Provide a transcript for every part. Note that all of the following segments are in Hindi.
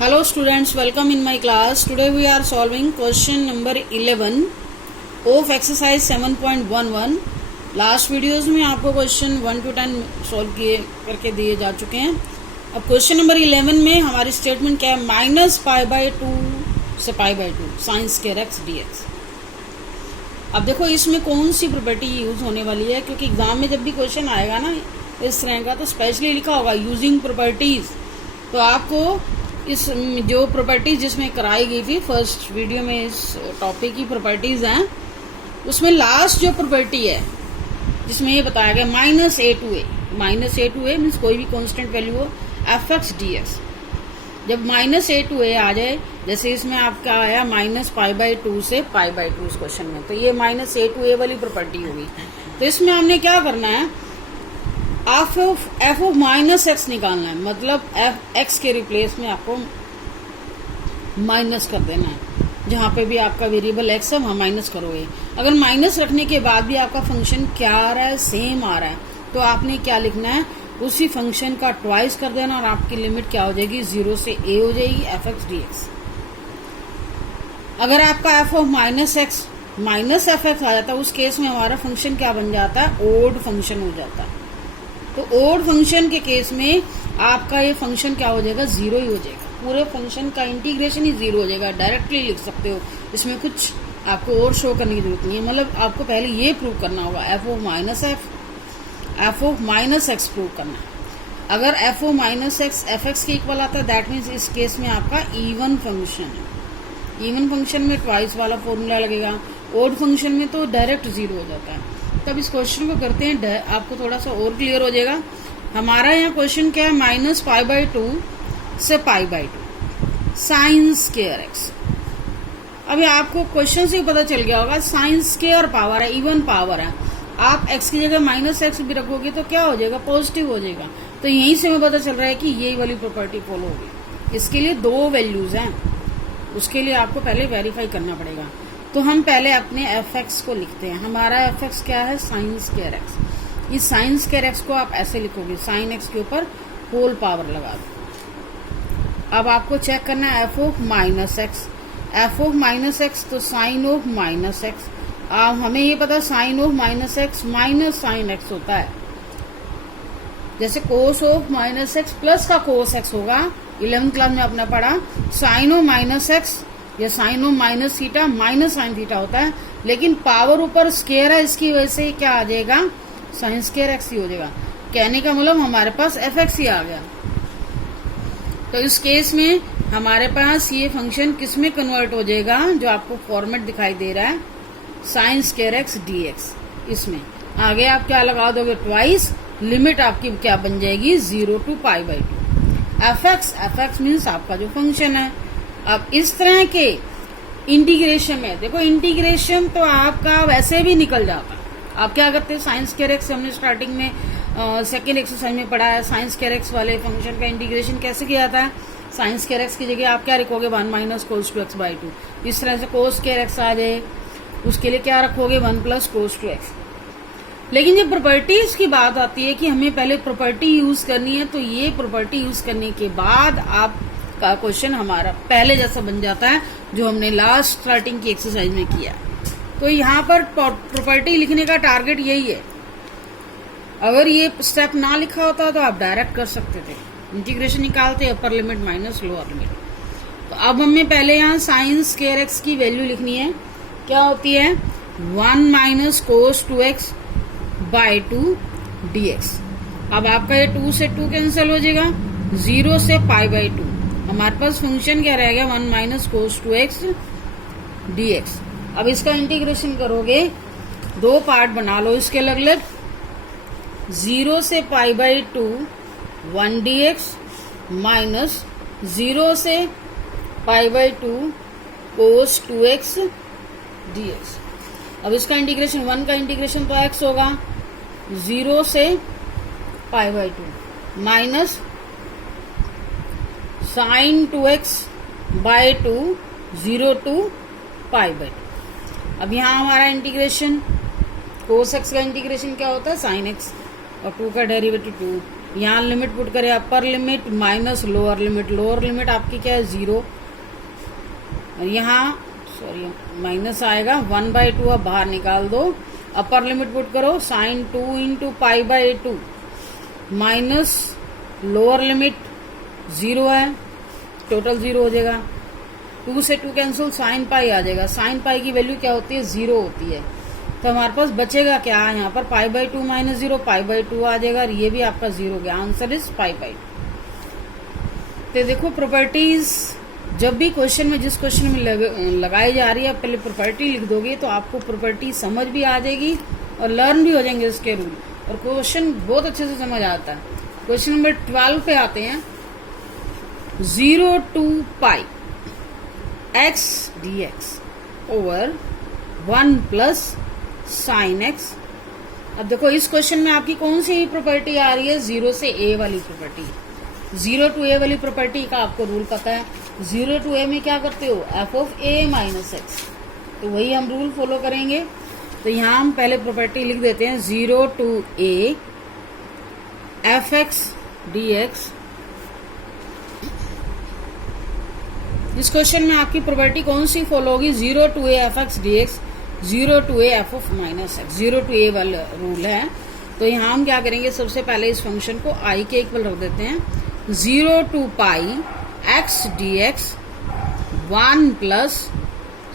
Hello students, welcome in my class. Today we are solving question number 11 of exercise 7.11. Last videos में आपको क्वेश्चन 1 to 10 सॉल्व करके दिए जा चुके हैं. अब क्वेश्चन नंबर 11 में हमारी स्टेटमेंट क्या है, -π/2 से π/2 साइन स्क्वायर x dx. अब देखो इसमें कौन सी प्रॉपर्टी यूज होने वाली है, क्योंकि एग्जाम में जब भी क्वेश्चन आएगा ना इस तरह का तो स्पेशली लिखा होगा यूजिंग प्रॉपर्टीज. तो आपको इस जो प्रॉपर्टीज जिसमें कराई गई थी फर्स्ट वीडियो में इस टॉपिक की प्रॉपर्टीज हैं, उसमें लास्ट जो प्रॉपर्टी है जिसमें ये बताया गया -a to a मीन्स कोई भी कांस्टेंट वैल्यू हो f(x) dx. जब -a आ जाए, जैसे इसमें आपका आया -π/2 से π/2 इस क्वेश्चन में, तो ये -a वाली प्रॉपर्टी होगी. तो इसमें हमने क्या करना है, f ऑफ -x निकालना है. मतलब x के रिप्लेस में आपको माइनस कर देना है. जहां पे भी आपका वेरिएबल x है वहां माइनस करोगे. अगर माइनस रखने के बाद भी आपका फंक्शन क्या आ रहा है, सेम आ रहा है, तो आपने क्या लिखना है, उसी फंक्शन का ट्वाइस कर देना और आपकी लिमिट क्या हो जाएगी, 0 से a हो जाएगी f(x) dx. अगर आपका f of -x minus f(x) आ जाता है, उस केस में हमारा फंक्शन क्या बन जाता है, ओड फंक्शन हो जाता है. तो ओड फंक्शन के केस में आपका ये फंक्शन क्या हो जाएगा, 0 ही हो जाएगा. पूरे फंक्शन का इंटीग्रेशन ही 0 हो जाएगा. डायरेक्टली लिख सकते हो, इसमें कुछ आपको और शो करने की जरूरत नहीं है. मतलब आपको पहले ये प्रूव करना होगा, f ऑफ -x प्रूव करना है. अगर f ऑफ -x f(x) के इक्वल आता है, दैट मीन्स इस केस में आपका इवन फंक्शन है. इवन फंक्शन में ट्वाइस वाला फॉर्मूला लगेगा. ओड फंक्शन में तो डायरेक्ट 0 हो जाता है. तब इस क्वेश्चन को करते हैं, आपको थोड़ा सा और क्लियर हो जाएगा. हमारा यहाँ क्वेश्चन क्या है, -π/2 से π/2 साइन स्क्वायर x. अभी आपको क्वेश्चन से पता चल गया होगा, साइन स्क्वायर पावर है, इवन पावर है. आप x की जगह -x भी रखोगे तो क्या हो जाएगा, पॉजिटिव हो जाएगा. तो यहीं से हमें पता चल रहा है कि ये वाली प्रॉपर्टी फॉलो होगी. इसके लिए 2 वैल्यूज हैं, उसके लिए आपको पहले वेरीफाई करना पड़ेगा. तो हम पहले अपने f(x) को लिखते हैं. हमारा f(x) क्या है, साइन स्क्वायर x. इस साइन स्क्वायर x को आप ऐसे लिखोगे, साइन x के ऊपर होल पावर लगा दो. अब आपको चेक करना है f ऑफ -x तो साइन ऑफ -x. अब हमें ये पता sine of -x minus sine x होता है. जैसे कोस ऑफ -x प्लस का कोस x होगा, 11th क्लास में आपने पढ़ा. साइन ऑफ -x या sine of -θ minus sine theta होता है, लेकिन पावर ऊपर स्क्वायर है, इसकी वजह से क्या आ जाएगा, साइन स्क्वायर x ही हो जाएगा. कहने का मतलब हमारे पास f(x) ही आ गया. तो इस केस में हमारे पास ये फंक्शन किस में कन्वर्ट हो जाएगा, जो आपको फॉर्मेट दिखाई दे रहा है, साइन स्क्वायर x dx. इसमें आगे आप क्या लगा दोगे, ट्वाइस. लिमिट आपकी क्या बन जाएगी, 0 to π/2. f(x) मीन्स आपका जो फंक्शन है. अब इस तरह के इंटीग्रेशन में देखो, इंटीग्रेशन तो आपका वैसे भी निकल जाता है. आप क्या करते हैं, साइन स्क्वायर x हमने स्टार्टिंग में सेकेंड एक्सरसाइज में पढ़ा है. साइन स्क्वायर x वाले फंक्शन का इंटीग्रेशन कैसे किया जाता है, साइन स्क्वायर x की जगह आप क्या रखोगे, 1 - cos 2x/2. इस तरह से cos स्क्वायर x आ जाए, उसके लिए क्या रखोगे, 1 + cos 2x. लेकिन जब प्रॉपर्टीज की बात आती है कि हमें पहले प्रॉपर्टी यूज करनी है, तो ये प्रॉपर्टी यूज करने के बाद आपका क्वेश्चन हमारा पहले जैसा बन जाता है जो हमने लास्ट स्टार्टिंग की एक्सरसाइज में किया. तो यहाँ पर प्रॉपर्टी लिखने का टारगेट यही है. अगर ये स्टेप ना लिखा होता तो आप डायरेक्ट कर सकते थे, इंटीग्रेशन निकालते, अपर लिमिट माइनस लोअर लिमिट. तो अब हमें पहले यहाँ साइन स्क्वायर x की वैल्यू लिखनी है. क्या होती है, 1 - cos 2x/2 dx. अब आपका ये 2 से 2 कैंसिल हो जाएगा, 0 से π/2. हमारे पास फंक्शन क्या रहेगा, 1 - cos 2x dx. अब इसका इंटीग्रेशन करोगे, 2 पार्ट बना लो इसके अलग अलग. 0 से π/2 1 dx माइनस 0 से π/2 cos 2x dx. अब इसका इंटीग्रेशन, 1 का इंटीग्रेशन तो x होगा, 0 से π/2 माइनस साइन 2x/2 0 to π/2. अब यहाँ हमारा इंटीग्रेशन, cos x का इंटीग्रेशन क्या होता है, साइन x, और 2 का डेरिवेटिव 2, यहाँ लिमिट पुट करें, अपर limit minus lower limit, lower limit आपकी क्या है 0, और यहाँ सॉरी माइनस आएगा 1/2, अब बाहर निकाल दो। अपर लिमिट पुट करो sine 2 into π/2 minus lower limit 0 है, टोटल 0 हो जाएगा। 2 से 2 कैंसिल, साइन पाई आ जाएगा। साइन पाई की वैल्यू क्या होती है 0 होती है। तो हमारे पास बचेगा क्या यहाँ पर π/2 माइनस 0, π/2 आ जाएगा और ये भी आपका 0 हो गया। Answer is π/2। तो देखो प्रॉपर्टीज जब भी क्वेश्चन में जिस क्वेश्चन में लगाई जा रही है, पहले प्रॉपर्टी लिख दोगे तो आपको प्रॉपर्टी समझ भी आ जाएगी और लर्न भी हो जाएंगे उसके रूल, और क्वेश्चन बहुत अच्छे से समझ आता है। क्वेश्चन नंबर 12 पे आते हैं। 0 to π x dx over 1 plus sine x. अब देखो इस क्वेश्चन में आपकी कौन सी प्रॉपर्टी आ रही है, 0 से a वाली प्रॉपर्टी। 0 to a वाली प्रॉपर्टी का आपको रूल पता है। 0 to a में क्या करते हो, f of a minus x, तो वही हम रूल फॉलो करेंगे। तो यहाँ हम पहले प्रॉपर्टी लिख देते हैं 0 to a F x d x. इस क्वेश्चन में आपकी प्रॉपर्टी कौन सी फॉलो होगी, 0 to a F x d x, 0 to a F of minus x, 0 to a वाला रूल है। तो यहाँ हम क्या करेंगे, सबसे पहले इस फंक्शन को i के इक्वल रख देते हैं। 0 to π x dx 1 plus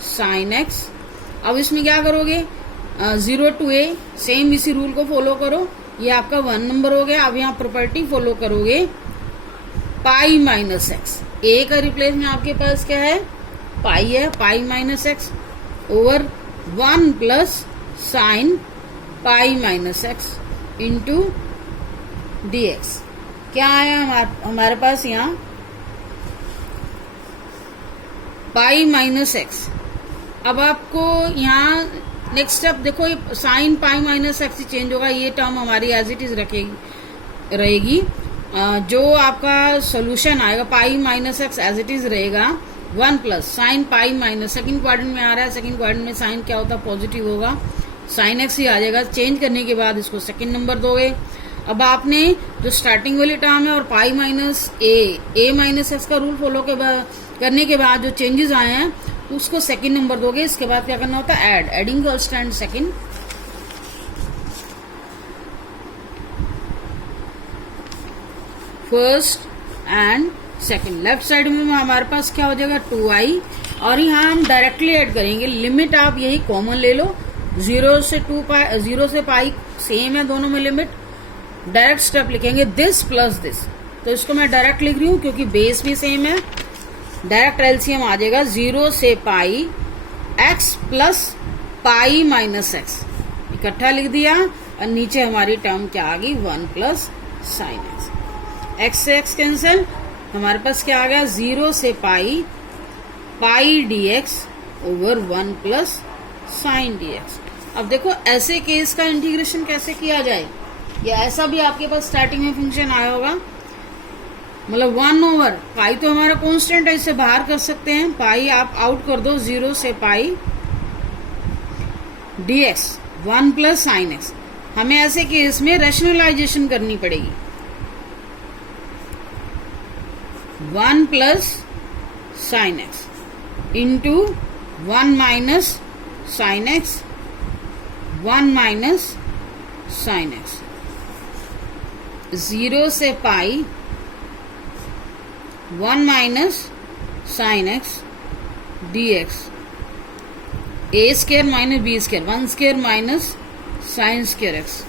sine x. अब इसमें क्या करोगे, 0 to a सेम इसी रूल को फॉलो करो, ये आपका 1 नंबर हो गया। अब यहाँ प्रॉपर्टी फॉलो करोगे पाई माइनस एक्स, ए का रिप्लेस में आपके पास क्या है पाई है, पाई minus x over 1 plus sine pi minus x into dx। क्या आया हमारे पास यहाँ पाई माइनस एक्स। अब आपको यहाँ नेक्स्ट स्टेप देखो, ये साइन पाई माइनस एक्स ही चेंज होगा, ये टर्म हमारी एज इट इज रहेगी। जो आपका सोल्यूशन आएगा pi minus x as it is रहेगा 1 plus sine pi minus, second quadrant में आ रहा है, सेकंड क्वाड्रेंट में साइन क्या होता है पॉजिटिव होगा, साइन एक्स ही आ जाएगा। चेंज करने के बाद इसको सेकंड नंबर दोगे। अब आपने जो स्टार्टिंग वाली टर्म है और पाई माइनस ए माइनस एक्स का रूल फॉलो करने के बाद जो चेंजेस आए हैं उसको सेकंड नंबर दोगे। इसके बाद क्या करना होता है, adding first and second. First and second, left side में हमारे पास क्या हो जाएगा 2i, और यहाँ हम डायरेक्टली ऐड करेंगे। लिमिट आप यही कॉमन ले लो, 0 से पाई सेम है दोनों में लिमिट। डायरेक्ट स्टेप लिखेंगे दिस प्लस दिस, तो इसको मैं डायरेक्ट लिख रही हूँ क्योंकि बेस भी सेम है। डायरेक्ट एलसीएम आ जाएगा 0 से pi x plus pi minus x, इकट्ठा लिख दिया, और नीचे हमारी टर्म क्या आ गई 1 प्लस साइन एक्स। एक्स से एक्स कैंसिल, हमारे पास क्या आ गया 0 से pi d x over 1 plus sine d x. अब देखो ऐसे केस का इंटीग्रेशन कैसे किया जाए, या ऐसा भी आपके पास स्टार्टिंग में फंक्शन आया होगा, मतलब 1 ओवर पाई तो हमारा कांस्टेंट है, इसे बाहर कर सकते हैं, पाई आप आउट कर दो, 0 से pi d x 1 plus sine x. हमें ऐसे केस में रैशनलाइजेशन करनी पड़ेगी, 1 plus sine x into 1 minus sine x, 1 minus sine x, 0 से pi 1 minus sine x d x, a square minus b square, 1 square minus sine square x,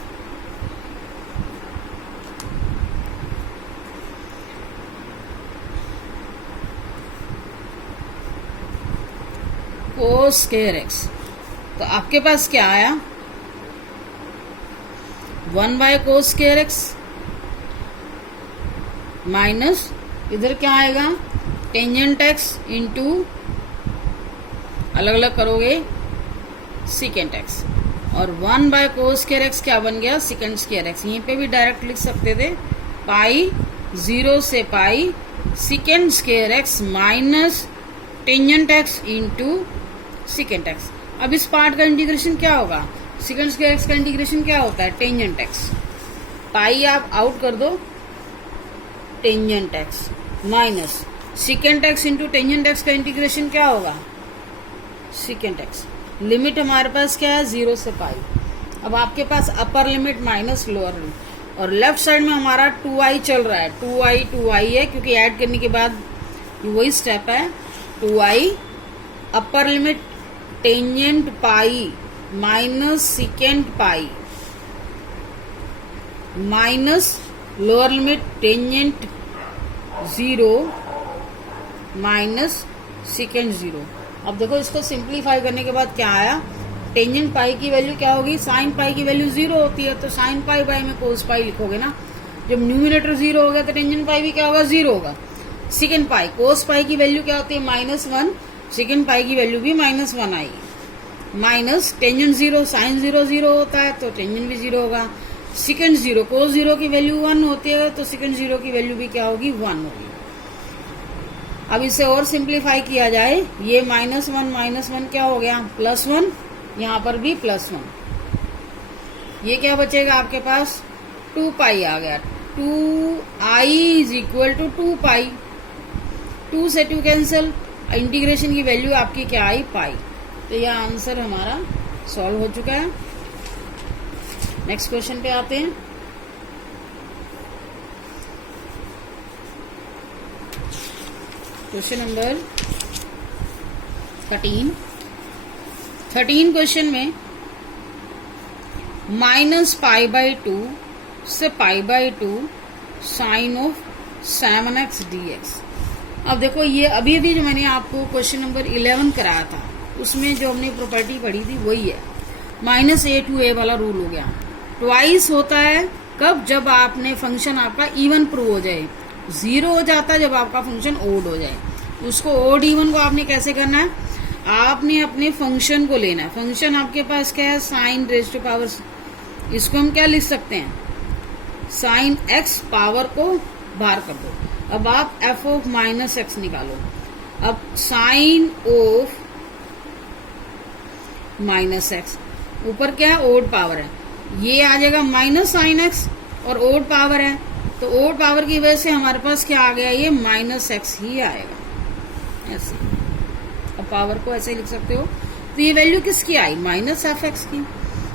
cos square x. तो आपके पास क्या आया 1 by cos square x minus इधर क्या आएगा टेंजेंट एक्स इंटू अलग अलग करोगे सिकेंट एक्स, और 1 बाय कोस स्क्वायर एक्स क्या बन गया सिकेंट स्क्वायर एक्स। यहीं पे भी डायरेक्ट लिख सकते थे पाई 0 से pi secant square x minus tangent x into secant x. अब इस पार्ट का इंटीग्रेशन क्या होगा, सिकेंट स्क्वायर एक्स का इंटीग्रेशन क्या होता है टेंजेंट एक्स, पाई आप आउट कर दो, tangent x minus secant x into tangent x का इंटीग्रेशन क्या होगा, सिकेंट एक्स। लिमिट हमारे पास क्या है, 0 से पाई। अब आपके पास upper limit minus lower limit, और लेफ्ट साइड में हमारा 2i चल रहा है, 2i है क्योंकि ऐड करने के बाद वही स्टेप है। 2i upper limit tangent pi minus secant pi minus lower limit tangent 0 minus secant 0। अब देखो इसको सिंप्लीफाई करने के बाद क्या आया, टेंजेंट पाई की वैल्यू क्या होगी, साइन पाई की वैल्यू 0 होती है, तो साइन पाई बाय में कोस पाई लिखोगे ना। जब न्यूमिनेटर 0 हो गया तो टेंजेंट पाई भी क्या होगा, 0 होगा। सेकेंड पाई कोस पाई की वैल्यू क्या होती है, -1, सेकेंड पाई की वैल्यू भी -1 आएगी। माइनस टेंजेंट 0 साइन 0 0 होता है तो टेंजेंट भी 0 होगा। सेकेंड 0 कोस 0 की वैल्यू 1 होती है तो सेकेंड 0 की वैल्यू भी क्या होगी, 1 होगी। अब इसे और सिंप्लीफाई किया जाए, ये -1 क्या हो गया, +1, यहाँ पर भी +1। ये क्या बचेगा आपके पास, 2 पाई आ गया। 2i = 2 पाई, 2 से 2 कैंसिल, इंटीग्रेशन की वैल्यू आपकी क्या आई, पाई। तो यह आंसर हमारा सॉल्व हो चुका है। नेक्स्ट क्वेश्चन पे आते हैं। क्वेश्चन नंबर 13 क्वेश्चन में -π/2 से π/2 साइन ऑफ 7x dx। अब देखो ये अभी जो मैंने आपको क्वेश्चन नंबर 11 कराया था उसमें जो हमने प्रॉपर्टी पढ़ी थी वही है, -a to a वाला रूल हो गया। ट्वाइस होता है कब, जब आपने फंक्शन आपका इवन प्रूव हो जाए। 0 हो जाता है जब आपका फंक्शन ओड हो जाए। उसको ओड इवन को आपने कैसे करना है, आपने अपने फंक्शन को लेना है। फंक्शन आपके पास क्या है, साइन रेज़ टू पावर, इसको हम क्या लिख सकते हैं, साइन x पावर को बाहर कर दो। अब आप f ऑफ -x निकालो। अब साइन ऑफ -x ऊपर क्या है, ओड पावर है, ये आ जाएगा माइनस साइन x और ओड पावर है तो ओड पावर की वजह से हमारे पास क्या आ गया, ये -x ही आएगा ऐसे। अब पावर को ऐसे ही लिख सकते हो। तो ये वैल्यू किसकी आई, -fx की।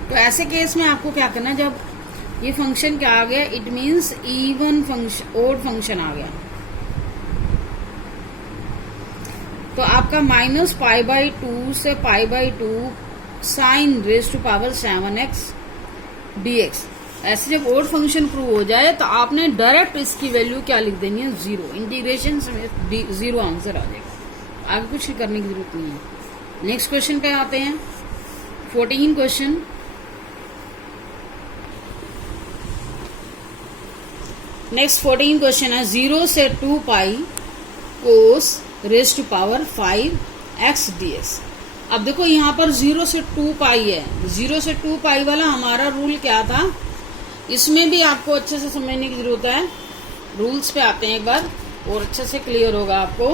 तो ऐसे केस में आपको क्या करना है, जब ये फंक्शन क्या आ गया, it means even function, odd function आ गया, तो आपका -π/2 से π/2 sine raise to power 7x dx। ऐसे जब ओड फंक्शन प्रूव हो जाए तो आपने डायरेक्ट इसकी वैल्यू क्या लिख देनी है, 0। इंटीग्रेशन में 0 आंसर आ जाएगा, आगे कुछ करने की जरूरत नहीं है। नेक्स्ट क्वेश्चन पे आते हैं, 14 क्वेश्चन। नेक्स्ट 14 क्वेश्चन है 0 से 2 pi cos raise to power 5x dx। अब देखो यहाँ पर 0 से 2 पाई है, 0 से 2 पाई वाला हमारा रूल क्या था, इसमें भी आपको अच्छे से समझने की जरूरत है। रूल्स पे आते हैं एक बार और अच्छे से क्लियर होगा आपको।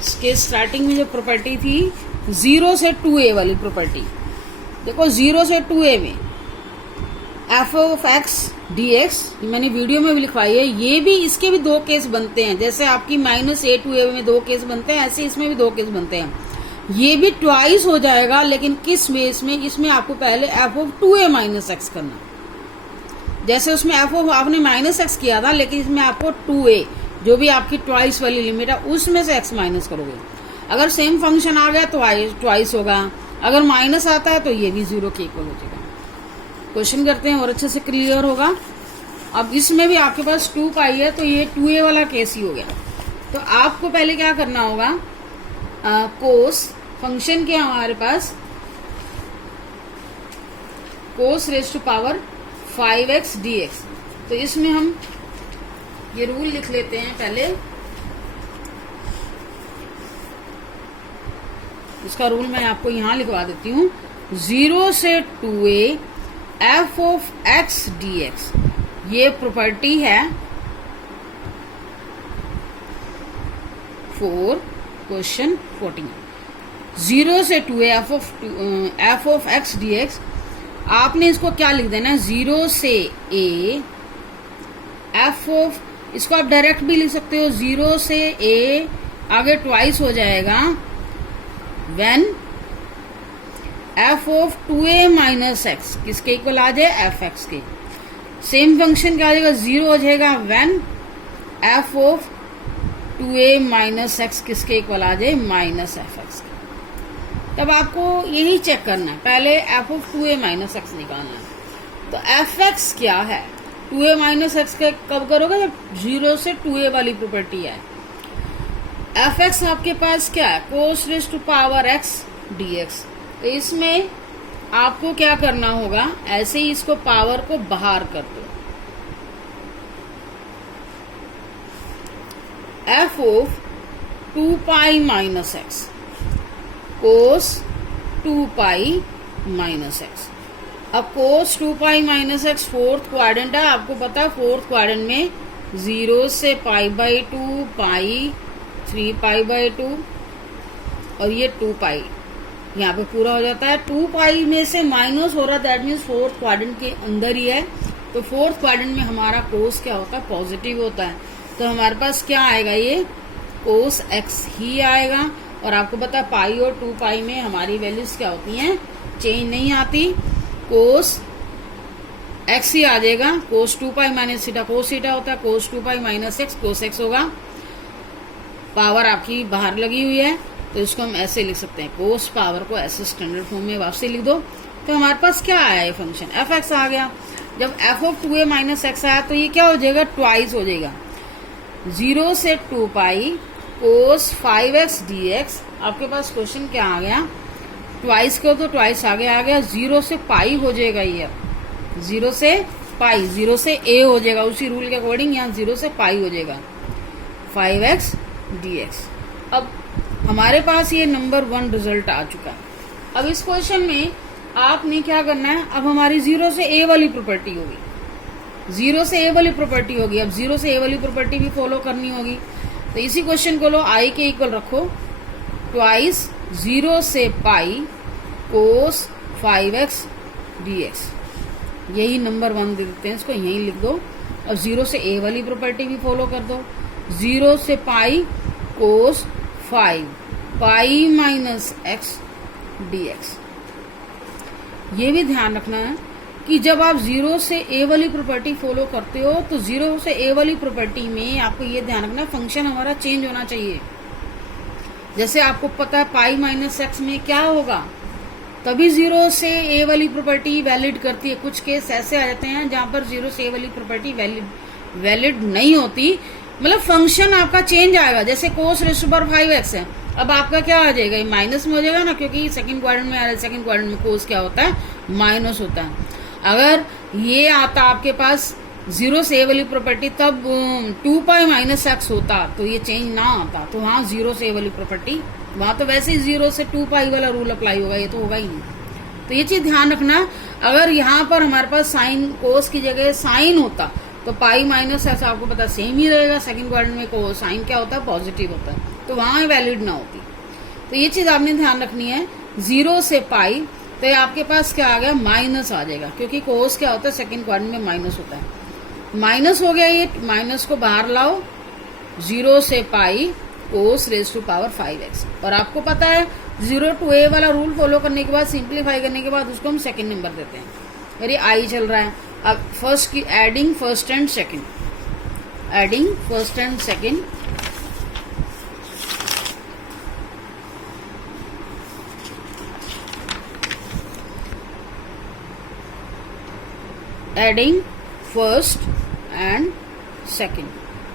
इसके स्टार्टिंग में जो प्रॉपर्टी थी 0 से 2a वाली प्रॉपर्टी, देखो 0 से 2a में f ऑफ x dx मैंने वीडियो में भी लिखवाई है। ये भी, इसके भी 2 केस बनते हैं, जैसे आपकी -a to a में 2 केस बनते हैं, ऐसे इसमें भी 2 केस बनते हैं। ये भी ट्वाइस हो जाएगा, लेकिन किस बेस में, इसमें आपको पहले f ऑफ 2a - x करना। जैसे उसमें f ऑफ आपने -x किया था, लेकिन इसमें आपको 2a जो भी आपकी ट्वाइस वाली लिमिट है उसमें से x माइनस करोगे। अगर सेम फंक्शन आ गया तो ट्वाइस होगा, अगर माइनस आता है तो ये भी 0 के इक्वल हो जाएगा। क्वेश्चन करते हैं और अच्छे से क्लियर होगा। अब इसमें भी आपके पास 2 पाई है तो ये 2a वाला केस ही हो गया। तो आपको पहले क्या करना होगा, कोस फंक्शन के हमारे पास cos raise to power 5x dx। तो इसमें हम ये रूल लिख लेते हैं पहले। इसका रूल मैं आपको यहां लिखवा देती हूं, 0 से 2a f of x dx। ये प्रॉपर्टी है फॉर क्वेश्चन 14। 0 से 2a f of x dx, आपने इसको क्या लिख देना है, 0 से a f ऑफ इसको आप डायरेक्ट भी लिख सकते हो, 0 से a आगे ट्वाइस हो जाएगा when f of 2a minus x किसके इक्वल आ जाए, एफ एक्स के। सेम फंक्शन क्या आ जाएगा, 0 हो जाएगा when f of 2a minus x किसके इक्वल आ जाए, माइनस एफ एक्स के। तब आपको यही चेक करना है, पहले f of 2a minus x निकालना है। तो एफ एक्स क्या है, 2a माइनस एक्स का कब करोगे, जब 0 से 2a वाली प्रॉपर्टी है। एफ एक्स आपके पास क्या है, cos raise to power x dx। तो इसमें आपको क्या करना होगा, ऐसे ही इसको पावर को बाहर कर दो। f of 2 pi minus x cos 2 pi minus x. अब कोस 2 पाई माइनस एक्स फोर्थ क्वाड्रेंट है, आपको पता है फोर्थ क्वाड्रेंट में 0 से π/2 पाई 3 π/2 और ये 2 पाई यहाँ पे पूरा हो जाता है। 2 पाई में से माइनस हो रहा है, दैट मीन्स फोर्थ क्वाड्रेंट के अंदर ही है। तो फोर्थ क्वाड्रेंट में हमारा कोस क्या होता है, पॉजिटिव होता है। तो हमारे पास क्या आएगा, ये कोस एक्स ही आएगा। और आपको पता है पाई और 2 पाई में हमारी वैल्यूज क्या होती हैं, चेंज नहीं आती। कोस एक्स ही आ जाएगा, कोस 2 pi minus theta cos theta होता है, कोस 2 पाई माइनस एक्स कोस एक्स होगा। पावर आपकी बाहर लगी हुई है तो इसको हम ऐसे लिख सकते हैं, कोस पावर को ऐसे स्टैंडर्ड फॉर्म में वापसी लिख दो। तो हमारे पास क्या आया, ये फंक्शन एफ एक्स आ गया। जब F of 2a minus x आया तो ये क्या हो जाएगा, ट्वाइस हो जाएगा, 0 से 2 पाई कोस 5x dx। आपके पास क्वेश्चन क्या आ गया, ट्वाइस को तो ट्वाइस आगे आ गया, 0 से पाई हो जाएगा, ये 0 से पाई, 0 से a हो जाएगा, उसी रूल के अकॉर्डिंग यहाँ 0 से पाई हो जाएगा 5x dx। अब हमारे पास ये नंबर 1 रिजल्ट आ चुका है। अब इस क्वेश्चन में आपने क्या करना है, अब हमारी 0 से a वाली प्रॉपर्टी होगी, 0 से a वाली प्रॉपर्टी होगी। अब 0 से a वाली प्रॉपर्टी भी फॉलो करनी होगी। तो इसी क्वेश्चन को लो, i के इक्वल रखो, ट्वाइस 0 से पाई कोस 5x dx। यही नंबर 1 दे देते हैं, इसको यही लिख दो। अब 0 से a वाली प्रॉपर्टी भी फॉलो कर दो, 0 से पाई कोस 5 पाई माइनस एक्स dx। ये भी ध्यान रखना है कि जब आप 0 से a वाली प्रॉपर्टी फॉलो करते हो तो 0 से a वाली प्रॉपर्टी में आपको ये ध्यान रखना है फंक्शन हमारा चेंज होना चाहिए। जैसे आपको पता है पाई माइनस एक्स में क्या होगा, तभी 0 से a वाली प्रॉपर्टी वैलिड करती है। कुछ केस ऐसे आ जाते हैं जहां पर 0 से a वाली प्रॉपर्टी वैलिड नहीं होती, मतलब फंक्शन आपका चेंज आएगा। जैसे कोस रेज़ टू पावर 5x है, अब आपका क्या आ जाएगा, ये माइनस में हो जाएगा ना, क्योंकि सेकंड क्वाड्रेंट में आ रहा है। सेकंड क्वाड्रेंट में कोस क्या होता है, माइनस होता है। अगर ये आता आपके पास 0 से a वाली प्रॉपर्टी, तब 2 पाई माइनस एक्स होता तो ये चेंज ना आता। तो वहाँ 0 से a वाली प्रॉपर्टी, वहां तो वैसे ही 0 से 2 पाई वाला रूल अप्लाई होगा, ये तो होगा ही नहीं। तो ये चीज ध्यान रखना, अगर यहाँ पर हमारे पास साइन कोस की जगह साइन होता तो पाई माइनस एक्स आपको पता सेम ही रहेगा। सेकंड क्वाड्रेंट में को साइन क्या होता है, पॉजिटिव होता है, तो वहां वैलिड ना होती। तो ये चीज आपने ध्यान रखनी है। 0 से पाई तो ये आपके पास क्या आ गया, माइनस आ जाएगा, क्योंकि कोस क्या होता है, सेकंड क्वाड्रेंट में माइनस होता है। माइनस हो गया, ये माइनस को बाहर लाओ, 0 से pi cos raise to power 5x। और आपको पता है 0 to a वाला रूल फॉलो करने के बाद, सिंप्लीफाई करने के बाद उसको हम सेकंड नंबर देते हैं। और ये आई चल रहा है। अब फर्स्ट की adding first and second, adding first and second, adding first and second.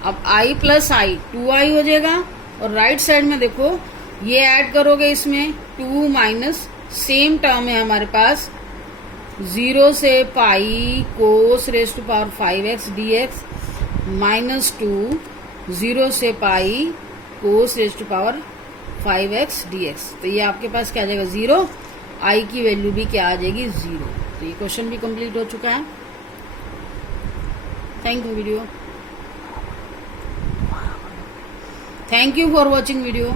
अब i प्लस आई 2i हो जाएगा, और राइट साइड में देखो ये ऐड करोगे, इसमें 2 माइनस सेम टर्म है हमारे पास, 0 से pi cos raise to power 5x dx minus 2 0 से pi cos raise to power 5x dx। तो ये आपके पास क्या आ जाएगा, 0। i की वैल्यू भी क्या आ जाएगी, 0। तो ये क्वेश्चन भी कंप्लीट हो चुका है। Thank you video, thank you for watching video.